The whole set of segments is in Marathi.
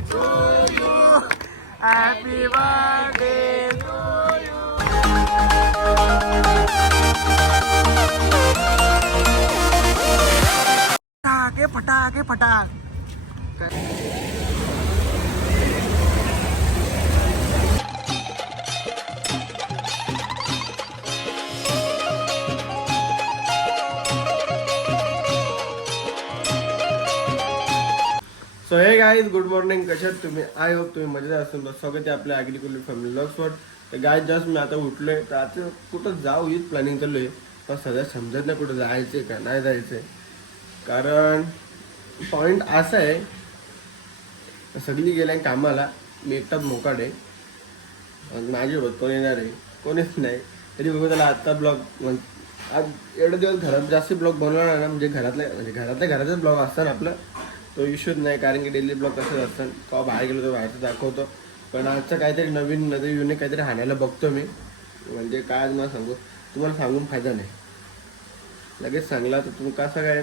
to you. Happy birthday to you. फटाके फटाके फटाक सो हे गाईज गुड मॉर्निंग कशात तुम्ही? आय होप तुम्ही मजेत असून स्वागत आहे आपल्या आगली कुठली फॅमिली ब्लॉग्सवर तर गाय जस्ट मी आता उठलो आहे तर आता कुठं जाऊ हीच प्लॅनिंग चालू आहे. पण सध्या समजत नाही कुठं जायचंय का नाही जायचंय. कारण पॉईंट असा आहे सगळी गेल्या कामाला मी एकटाच मोकाड आहे. आणि होत कोण येणार आहे? कोणीच नाही? तरी बघू त्याला आत्ता ब्लॉग आज एवढे दिवस घरात जास्त ब्लॉग बनवला ना म्हणजे घरातल्या म्हणजे घरातल्या घरातच ब्लॉग असतात आपलं. तो इश्यूच नाही कारण की डेली ब्लॉग कसं असतं का बाहेर गेलो तर बाहेरचं दाखवतो. पण आजचं काहीतरी नवीन नवीन युनिक काहीतरी हाणायला बघतो मी. म्हणजे काय आज मला सांगू? तुम्हाला सांगून फायदा नाही. लगेच सांगला तर तुम्ही कसं काय?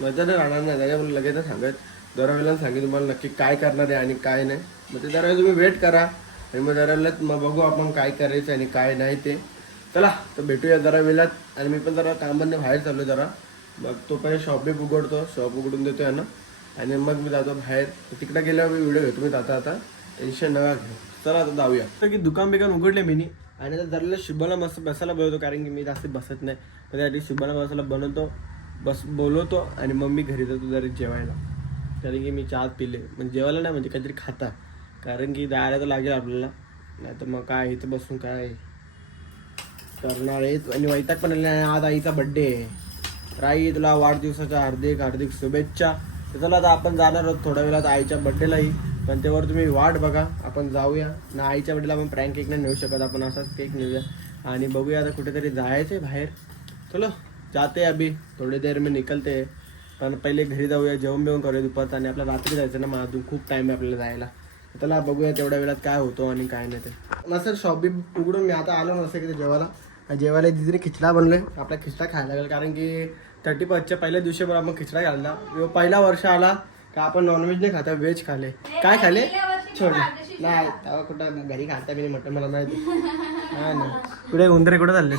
मजा नाही राहणार नाही. त्याच्यामुळे लगेच सांगत. दरवेळेला सांगेन तुम्हाला नक्की काय करणार आहे आणि काय नाही. मग ते दरवेळेला तुम्ही वेट करा. आणि मग दरवेळेला मग बघू आपण काय करायचं आणि काय नाही ते. चला तर भेटूया जरा वेळात. आणि मी पण जरा कामांनी बाहेर चाललो जरा. मग तो पहिले शॉप बी उघडतो शॉप उघडून देतो ना. आणि मग मी जातो बाहेर. तिकडे गेल्यावर मी व्हिडिओ घेतो. मी जाता आता टेन्शन नका घेऊ. चला आता जाऊया. तर की दुकान बिकान उघडले मी आणि आता जरला शुभाला मस्त बसायला बोलवतो कारण की मी जास्त बसत नाही. तर त्यासाठी शुभाला बसायला बनवतो बस बोलवतो आणि मग मी घरी जातो जरा जेवायला. कारण की मी चहा पिले. म्हणजे जेवायला नाही म्हणजे काहीतरी खाता. कारण की जायला तर लागेल आपल्याला. नाही तर मग काय इथं बसून काय? करणार आहेत आणि वैताग पण आले आज आईचा बड्डे आहे. राई आई तुला वाढदिवसाच्या हार्दिक हार्दिक शुभेच्छा. तर चला आता आपण जाणार आहोत थोड्या वेळात आईच्या बड्डेलाही पण तेव्हा तुम्ही वाट बघा. आपण जाऊया. ना आईच्या बड्डेला आपण प्रँक केक नाही नेऊ शकत. आपण असाच केक नेऊया. आणि बघूया आता कुठेतरी जायचं बाहेर. चलो जाते अभी थोडी देर मी निकलते. पण पहिले घरी जाऊया. जेवण बिवून करूया दुपारचं. आणि आपल्याला रात्री जायचं ना मग अजून खूप टाईम आहे आपल्याला जायला. त्याला चला बघूया तेवढ्या वेळात काय होतो आणि काय नाही ते. नसेल शॉप बी उघडून मी आता आलो नसते की ते जेवायला. आणि जेवायला दिदीने खिचडा बनलोय. आपला खिचडा खायला लागेल. कारण की थर्टी फर्स्टच्या पहिल्या दिवशी पण आपण खिचडा घालला. पहिला वर्ष आला का आपण नॉनव्हेज नाही खाता व्हेज खाले. काय खाले? छोड नाही तेव्हा कुठं घरी खाता बी नाही म्हटलं मला नाही ते. नाही नाही कुठे उंदरे कुठे चालले?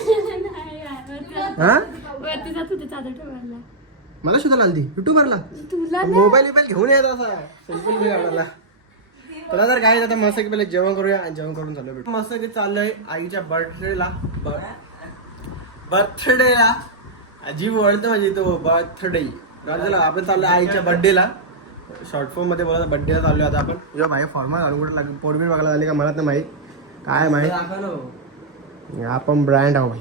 हा? मला सुद्धा लागली युट्यूबरला मोबाईल बिबाईल घेऊन येत असा. सेल्फी बी काढायला तुला तर काय आता मस्त की पहिले जेवण करूया आणि जेवण करून चालू भेटू मस्त की चाललंय आईच्या बर्थडेला बर्थडेला अजीब वळतं म्हणजे तो बर्थडे चला आपण चाललोय आईच्या बर्थडेला शॉर्ट फॉर्ममध्ये बोला बर्थडेला चाललोय आता आपण. जेव्हा भाई फॉर्मा घालून कुठे लागेल? पोरबीर बघायला झाली का? मला तर माहीत. काय माहीत? आपण ब्रँड आहो भाई.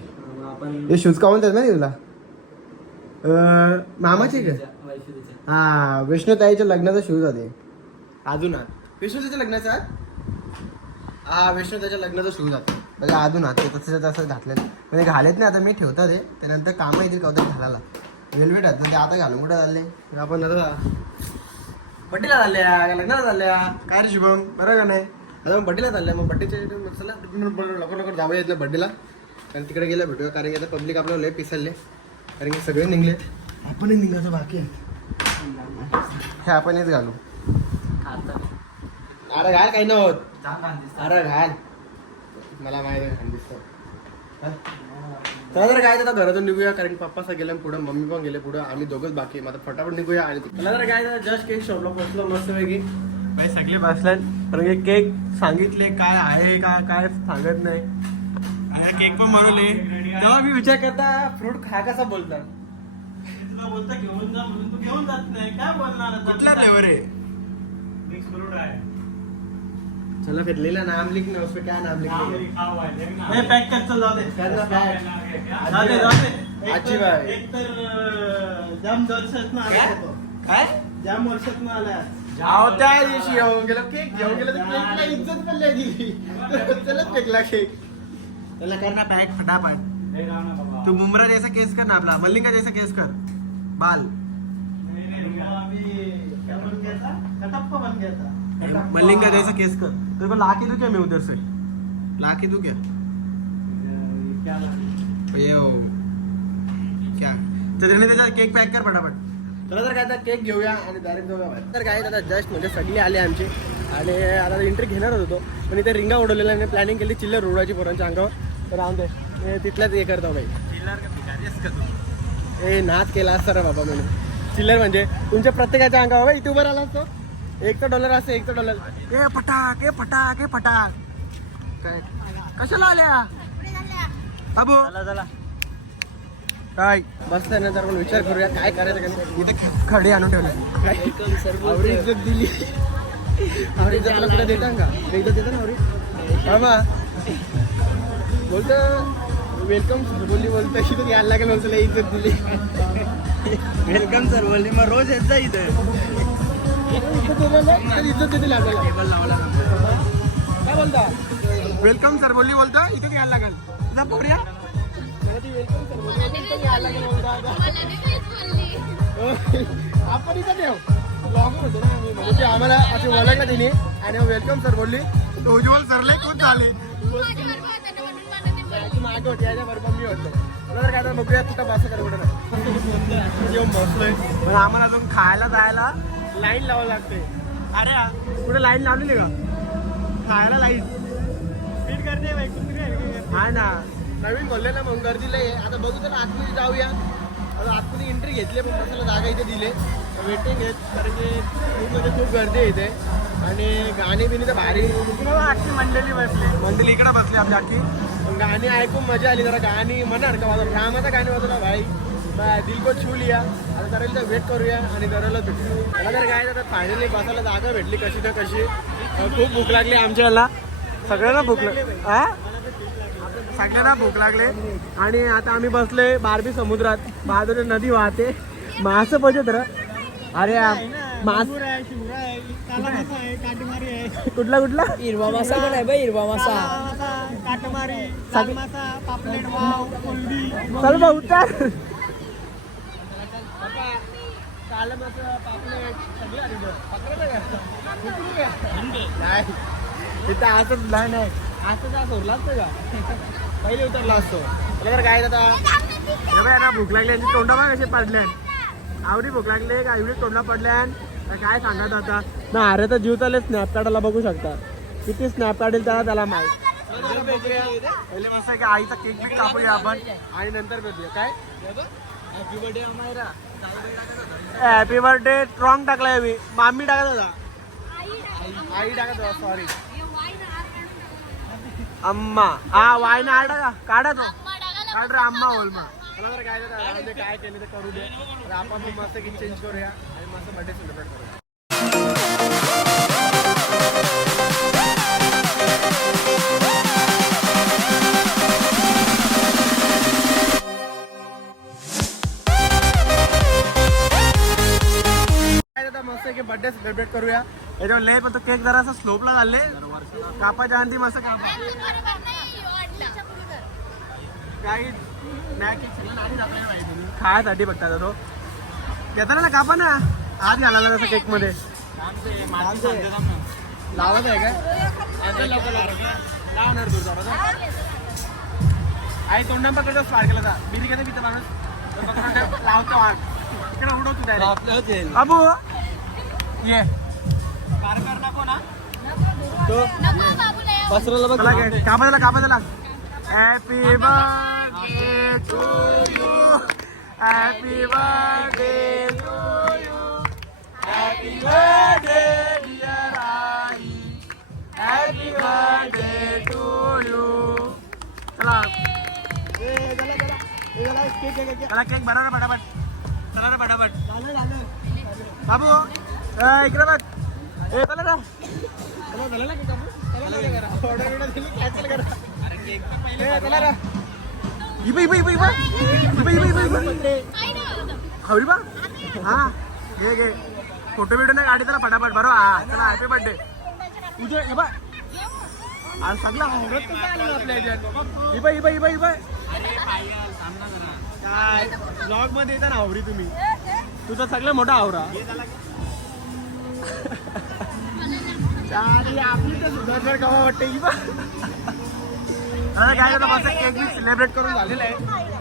हे शूज का म्हणतात ना तुला? मामाचे का? हा विष्णुताईच्या लग्नाचा शूज होते अजून आत विष्णुताईच्या लग्नाचा? आत हा विष्णुताईच्या लग्नाचा शूज होता. म्हणजे अजून आत ते तसं तसं घातलं म्हणजे घालेत नाही आता मी ठेवतो ते. त्यानंतर काम येतील कवतर घालायला. वेलवेट आहेत ते आता घालून कुठं झाले आपण आता बड्डीला चालल्या लग्नाला चालल्या काय रे शुभम बरं का नाही? आता मग बड्डीला चालल्या मग बड्डेच्या चला लवकर लवकर जाऊया इथल्या बड्डेला. कारण तिकडे गेलं भेटूया. कारण की आता पब्लिक आपल्याला लय पिसरले कारण की सगळे निघलेत. आपणही निघायचं बाकी आहे. हे आपणच घालू. अरे घाल काही नव्हत अरे घाल. मला माहिती आहे चला तर काय आता घरातून निघूया कारण की पप्पा सगळे गेले पुढे मम्मी पण गेले पुढे आम्ही दोघंच बाकी आहे. मग आता फटाफट निघूया आणि मला तर काय जस्ट केक शॉपला पोहोचलो मस्त पैकी भाई सगळे बसल्यात कारण की केक सांगितले काय आहे का काय सांगत नाही. केक पण बनवले. तेव्हा मी विचार करता फ्रूट खा कसा बोलता? तुला बोलता घेऊन जा म्हणून तू घेऊन जात नाही. काय बोलणार आता? कुठला फ्लेवर आहे? मिक्स फ्रूट आहे चला फिर लेला नाम लिखना उसपे क्या नाम लिखना लिखा हुआ है पॅक कर चल दे। कर ना pack. जाऊ दे, जाऊ दे. एक तर- जाम वर्षातनं आला काय? होतो. काय? जाम वर्षातनं आला अहो त्या दिवशी येऊन गेलो केक घेऊन गेलो तर केकला इज्जत पण नाही दिली चलत फेकला केक त्याला कर ना पॅक फटाफट ना. तू मुमरा जैसा केस कर ना आपला मल्लिका जैसा केस कर। बाल। नाही, नाही, आम्ही क्या बन गया था? कटप्पा बन गया था. कटप्पा. मल्लिका जैसा केस कर. तेरे को ला के दूं क्या मैं उधर से? ला के दूं क्या? ये ओ क्या? तो तेरे त्याचा केक पॅक कर फटाफट चला तर काय आता केक घेऊया आणि डायरेक्ट जाऊया बाहेर. तर काय आता जस्ट म्हणजे सगळी आले आमची. आणि आता एंट्री घेणार होतो. पण इथे रिंगा उडवलेल्या आणि प्लॅनिंग केली चिल्लर उडवायची पोरांच्या अंगावर. तर राहून दे. हे तिथल्याच हे करतो बाई. ए नाच केला असता रे बाबा म्हणून. चिल्लर म्हणजे तुमच्या प्रत्येकाच्या अंगावर. बाई, इथे उभं राहिला असतो. एक तर डॉलर असतं एक तर डॉलर. ए फटाक ए फटाक ए फटाक काय? कशाला आल्या? बाबू काय? बस नंतर आपण विचार करूया काय करायचं का ख- खडे आणून ठेवले. इज्जत दिली. आवडी इज्जत मला तुला देता का? इज्जत देता ना आवडी मामा बोलतो वेलकम बोलली बोलतो. की तू यायला लागेल बोलतो इज्जत दिली. वेलकम सर बोलली. मग रोज येत जा इथे. काय बोलता वेलकम सर बोलली बोलतो. इथे यायला लागेल. तुझा पोऱ्या. आपण इथं आम्ही. म्हणजे आम्हाला असे ओळखलं तिने आणि वेलकम सर बोलली. उज्ज्वल सरले खूप झाले. मागे होती याच्या बरोबर मी होतो. तर काय बघूया कुठं बस कर कुठं नाही. आम्हाला अजून खायला जायला लाईन लावावं लागते. अरे कुठे लाईन लावलेली का? खायला लाईन. स्पीड करते बाई कुठे हा ना. नवीन बोलले ना मग गर्दीला आहे आता बघू तर आतमध्ये जाऊया. आता आतमध्ये एंट्री घेतली पण बसायला जागा इथे दिले वेटिंग आहेत कारण की खूप म्हणजे खूप गर्दी आहे इथे. आणि गाणी बिणी तर भारी. आखी मंडळी बसली? मंडळी इकडे बसली आपली अख्खी. गाणी ऐकून मजा आली जरा गाणी म्हणणार का वाजवलं रामाचं गाणी वाजवलं भाई. दिल को छू लिया. आता करायला वेट करूया आणि दरवलं भेटू. मला तर काय आता फायनली बसायला जागा भेटली कशी ना कशी. खूप भूक लागली आमच्या याला सगळ्यांना भूक लागली हा सगळ्यांना भूक लागले. आणि आता आम्ही बसले बारबी समुद्रात. बाजूला नदी वाहते. मासं पाहिजे तर अरे मास कुठला कुठला? हिरवा मासा पण आहे हिरवा मासा काटेमारी लाल मासा पापलेट वाव कोलंबी. चल भाऊ उतार. आहे? नाही. तिथं असंच नाही नाही असं जा सोडला असतं का? पहिले उतरला असतो. तर काय आता? भूक लागली यांची तोंडा बघ कशी पडल्या आवडी भूक लागली का एवढी तोंडा पडल्या काय सांगत आता? ना अरे तर जीव चालेल स्नॅप काढायला बघू शकता. किती स्नॅप काढेल त्याला त्याला माहीत. पहिले मस्त आहे की आईचा केक बिक कापूया आपण. आणि नंतर भेटूया. काय? Happy birthday Amaira. Happy birthday strong टाकलाय मी. मामी टाकत होता. आई टाकत होता सॉरी अम्मा. हा वाय ना आड काढा तो. काढ रे अम्मा होल मा. मला तर काय काय केलं ते करू दे. आपण पण मस्त की चेंज करूया आणि मस्त बर्थडे सेलिब्रेट करूया. की बर्थडे सेलिब्रेट करूया. याच्यावर लय पण तो केक जरासा स्लोपला झाले कापाच्या आधी मस्त कापा. काही नाही केक सगळं आधी टाकलेलं माहिती. तुम्ही. खायसाठी बघता तो. येताना ना कापा ना. आत घालायला तसं केकमध्ये. लावत आहे काय? लवकर. लावणार आई तोंडा पकडतो स्पार केला बिरी घेते पिता माणूस. तो पकडून लावतो आग इकडे उडवतो अबू ये. कारकर नको ना पसरवलं बघ कापा त्याला happy birthday to you happy birthday to you happy birthday dear I happy birthday to you चला ए, चला, चला. ए, चला, केक, बनवा ना फटाफट. चला ना फटाफट. बाबू. इकडे बघ. ए चला ना चला झालं ना केक कापू? चला लवकर करा. ऑर्डर बिर्डर दिली, cancel करा. ए, चला रा. इबा, इबा, इबा, इबा. इबा, इबा, इबा, इबा. हवरी बा? हा घे घे. फोटो बिटो नाही गाडी चला फटाफट. बरोबर हा चला हॅपी बर्थडे उद्या हे बा. आज सगळं कसं आलं आपल्या ह्याच्यात इबा इबा इबा इबा. काय? ब्लॉगमध्ये येता ना आवरी तुम्ही. तुझा सगळं मोठा आवरा. आपली तर सुधारणार वाटते की आता केक सेलिब्रेट करून झालेलं आहे.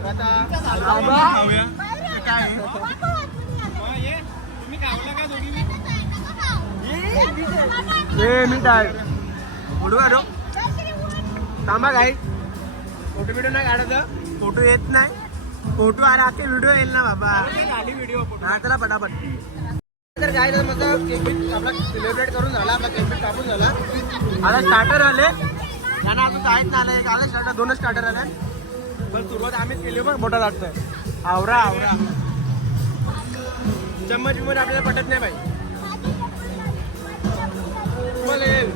आता हे काय मी काय फोटो काढो. थांबा काय फोटो बिटो नाही काढायचं. फोटो येत नाही. फोटो आला अख्खे व्हिडिओ येईल ना बाबा. हा चला पटापट. तर काय झालं मस्त केक बीक आपला सेलिब्रेट करून झाला आपला केक बीक कापून झाला. आता स्टार्टर आले. त्यांना अजून काहीच नाही आलं एक आलं स्टार्टर दोनच स्टार्टर आले. पण सुरुवात आम्हीच केली पण मोठा लागतोय. आवरा आवरा. चम्मच बिमच आपल्याला पटत नाही बाई. येईल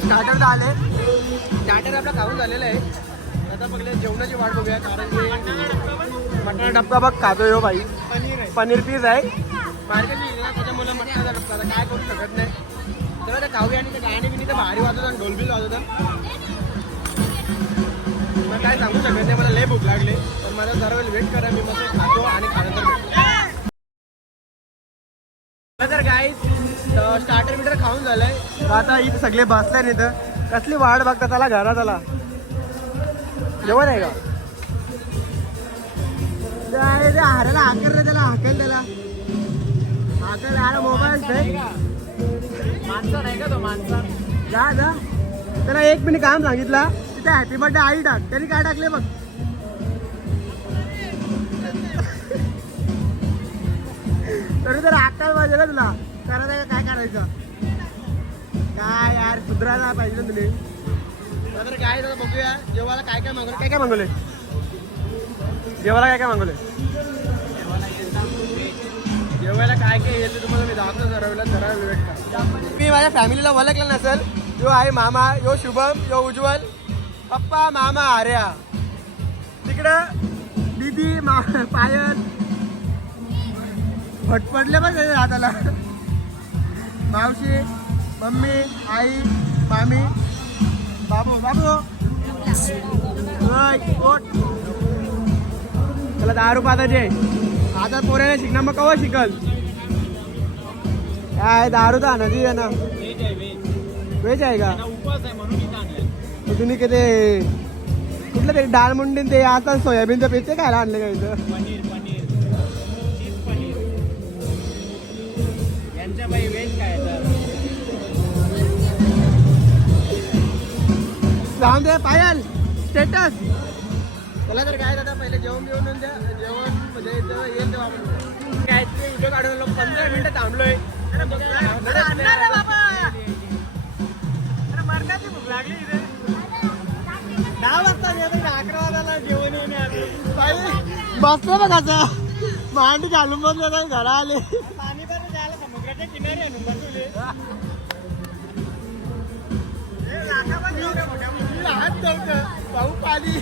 स्टार्टर तर आले. स्टार्टर आपला खाऊन झालेलं आहे. आता पहिले जेवणाची वाट बघूया कारण की मटण डबका बघ खातोय हो भाई पनीर पीस आहे. मार्केट त्याच्यामुळे मटणाचा डबका आता काय करू शकत नाही. तर ते खाऊया आणि ते गाणी बिणी तर भारी वाजवतात ढोलबिल वाजवतात. मग काय सांगू शकत नाही मला लय भूक लागली. तर माझा जरा वेळ वेट करा मी मग खातो आणि खाण्यानंतर झालंय. आता इथे सगळे बसले नाही तर कसली वाट बघता त्याला घरात आला जेवण आहे का? हाराला रे त्याला हाकल त्याला. हाकल हारा मोबाईल माणसा नाही का तो माणसा? जा जा. त्याला एक मिनिट काम सांगितलं. तिथे हॅपी बर्थडे आई टाक. त्यांनी काय टाकले बघ. तरी तर अक्कल पाहिजे ना तुला? करायचं का काय करायचं? काय यार सुधरायला पाहिजे ना तुम्ही तर काय झालं बघूया जेवायला काय काय मागवलं काय काय मागवले जेवायला काय काय मागवले जेवायला काय काय येईल तुम्हाला मी दाखवतो जरा जरा वेळ मी माझ्या फॅमिलीला ओळखलं नसेल. यो आहे मामा यो शुभम यो उज्ज्वल. पप्पा मामा आर्या. तिकडं दीदी मा पायल. फटफटले पण त्याच्या हाताला. मावशी. मम्मी आई मामी बाबू बाबू. ओय, त्याला दहा रुपये आता दे. आता पोऱ्याने शिकणार मग कवा शिकल? काय दारू तर नदी आहे ना. वेज आहे का? तुम्ही किती कुठलं तरी डाळ मुंडीन ते आता सोयाबीनचं पेचे खायला आणले का इथं? जाऊन दे पायल. स्टेटस त्याला तर काय दादा पहिले जेवण देऊन द्या. जेवण म्हणजे इथं येईल तेव्हा आपण. काय ते व्हिडिओ काढून. पंधरा मिनिटं थांबलोय. भूक लागली इथे. दहा वाजता अकरा वाजायला जेवण येऊन बसलो बघ असं मांडी घालून बसलो घरा आले पाणी पण जायला समुद्राच्या किनारी आहे बसवले हात धरतं पाहू पाणी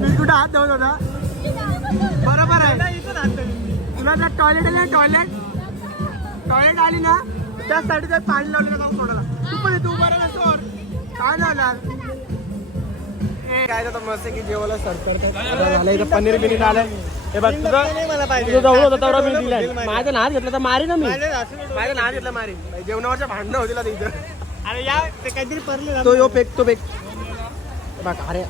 मी कुठं हात धरत होता? बरोबर आहे. तुला जर टॉयलेट आली ना टॉयलेट टॉयलेट आली ना त्यासाठी तर पाणी लावलेलं जाऊ सोडायला. तू पण तू बरं नसतो काय झालं? काय जातं मस्त की जेवायला इथं पनीर बिनीर आलं हे बघ तुझं मला पाहिजे. तुझं जवळ होता तेवढा मी दिलाय. माझं नाद घेतलं तर मारी ना मी. माझं नाद घेतलं मारी जेवणावरच्या भांडणं होतील आता इथं. अरे या ते काहीतरी परले तो यो तो बघ अरे.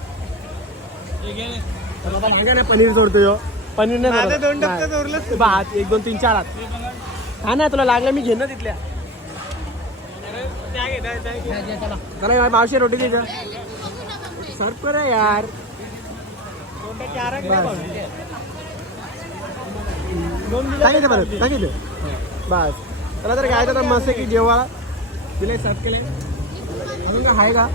तर पनीर सोडतो यो. पनीर नाही. दोन बघ, हात एक दोन तीन चार हात. हा ना तुला लागलं मी ना तिथल्या. चला मावशी रोटी दे सर्व कर यार. सांगितलं परत सांगितलं बस. त्याला तर काय तर मस्त की जेव्हा दिले सर्व केले. अजून काय आहे का?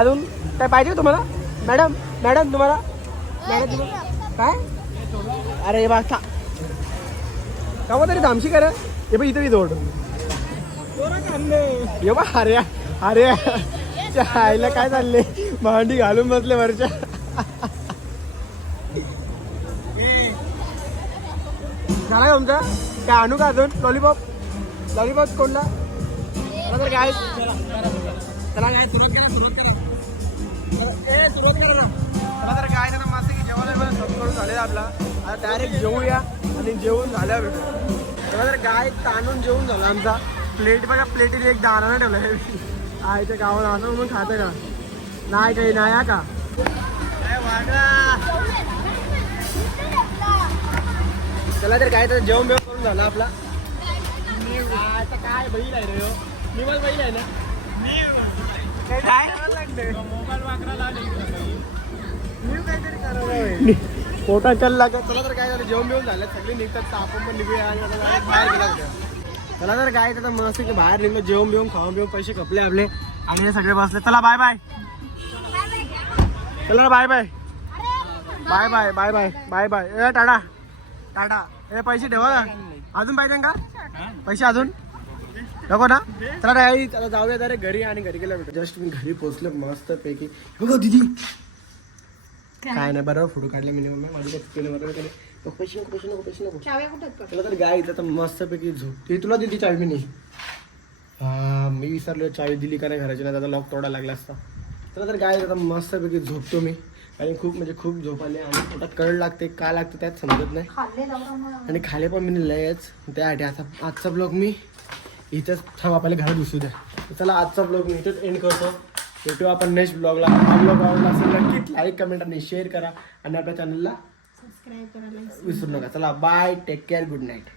अजून काय पाहिजे का तुम्हाला? मॅडम मॅडम तुम्हाला? मॅडम तुम्हाला काय? अरे बा था कवा तरी थांबशी करा हे बघ इथं जोड. ये बा अरे अरे. आईला काय चालले भांडी घालून बसले वरच्या. झाला का तुमचा? काय आणू का अजून? लॉलीपॉप लॉलीपॉप कोणला तर काय चला काय सुरुवात करा सुरुवात करा. ए, सुरुवात करा ना. चला तर काय ना मस्त की जेवायला वेळ सब करून झालेला आपला. आता डायरेक्ट जेवूया आणि जेवून झाल्यावर भेटू तेव्हा तर गाय ताणून जेवून झाला आमचा. प्लेट बघा प्लेटीने एक दाणा नाही ठेवलाय आयच्या गावाला असं म्हणून खातं का? नाही काही नाही हा का? चला तर काय तर जेवण बिवण करून झालं आपला. आता काय बैल आहे रे? मी पण बैल आहे ना? काय? मोबाईल वाकरा लागले पोटा चल लागत चला तर काय झालं जेवण बिवून झालं. सगळे निघतात आपण पण निघूया आणि बाहेर गेला चला तर काय आता मस्त की बाहेर निघलो जेवण बिवून खाऊन बिवून पैसे कपले आपले. आणि हे सगळे बसले. चला बाय बाय चला bye bye bye bye bye bye bye bye ए टाटा टाटा ए पैसे ठेवा ना अजून पाहिजे का? पैसे अजून? नको ना? चला काय चला जाऊया अरे घरी आणि घरी गेल्या जस्ट मी घरी पोहोचलो मस्त पैकी दिदी. काय नाही बरोबर फोटो काढले मी माझी बरोबर केले नको पैसे नको पैसे नको. पैसे नको तुला तर गाय इथं तर मस्त पैकी झोप ती तुला दिली चावी मी. नाही हा मी विसरलो चावी दिली का नाही घराची? नाही त्याचा लॉक तोडा लागला असता. तुला तर गाय आता मस्त पैकी झोपतो मी. आणि खूप म्हणजे खूप झोप आली. आणि पोटात कळ लागते का लागते त्यात समजत नाही. आणि खाले पण मी लयच. त्यासाठी आता आजचा ब्लॉग मी इथंच थांबा पहिले घरात घुसू द्या. तर चला आजचा ब्लॉग मी इथंच एंड करतो. भेटू आपण नेक्स्ट ब्लॉगला हा ब्लॉग आवडला असेल नक्कीच लाईक कमेंट आणि शेअर करा. आणि आपल्या चॅनलला सबस्क्राईब करायला विसरू नका. चला bye take care good night